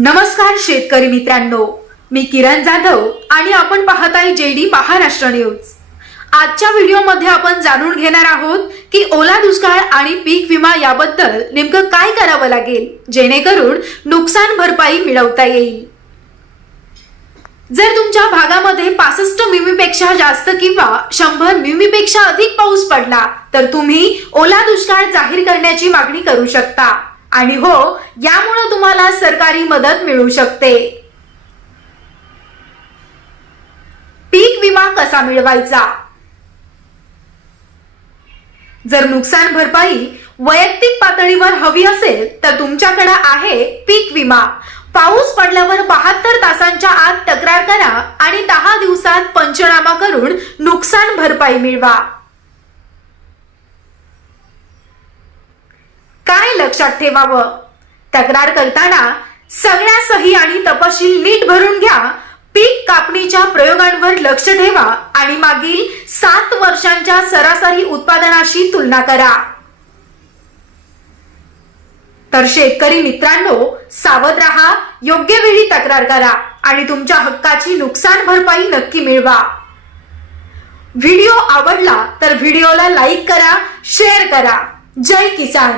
नमस्कार शेतकरी मित्रांनो मी किरण जाधव आणि आपण पाहत आहे जे डी महाराष्ट्र न्यूज. आजच्या व्हिडिओमध्ये आपण जाणून घेणार आहोत की ओला दुष्काळ आणि पीक विमा याबद्दल नेमकं काय करावं लागेल जेणेकरून नुकसान भरपाई मिळवता येईल. जर तुमच्या भागामध्ये पासष्ट मिमीपेक्षा जास्त किंवा शंभर मिमीपेक्षा अधिक पाऊस पडला तर तुम्ही ओला दुष्काळ जाहीर करण्याची मागणी करू शकता. आणि हो यामुळे तुम्हाला सरकारी मदत मिळू शकते. पीक विमा कसा मिळवायचा? जर नुकसान भरपाई वैयक्तिक पातळीवर हवी असेल तर तुमच्याकडे आहे पीक विमा. पाऊस पडल्यावर बहात्तर तासांच्या आत तक्रार करा आणि दहा दिवसात पंचनामा करून नुकसान भरपाई मिळवा काय लक्षात ठेवावं. तक्रार करताना सगळ्या सही आणि तपशील नीट भरून घ्या. पीक कापणीच्या प्रयोगांवर लक्ष ठेवा आणि मागील सात वर्षांच्या सरासरी उत्पादनाशी तुलना करा. तर शेतकरी मित्रांनो सावध राहा योग्य वेळी तक्रार करा आणि तुमच्या हक्काची नुकसान भरपाई नक्की मिळवा. व्हिडिओ आवडला तर व्हिडिओला लाईक करा शेअर करा. जय किसान!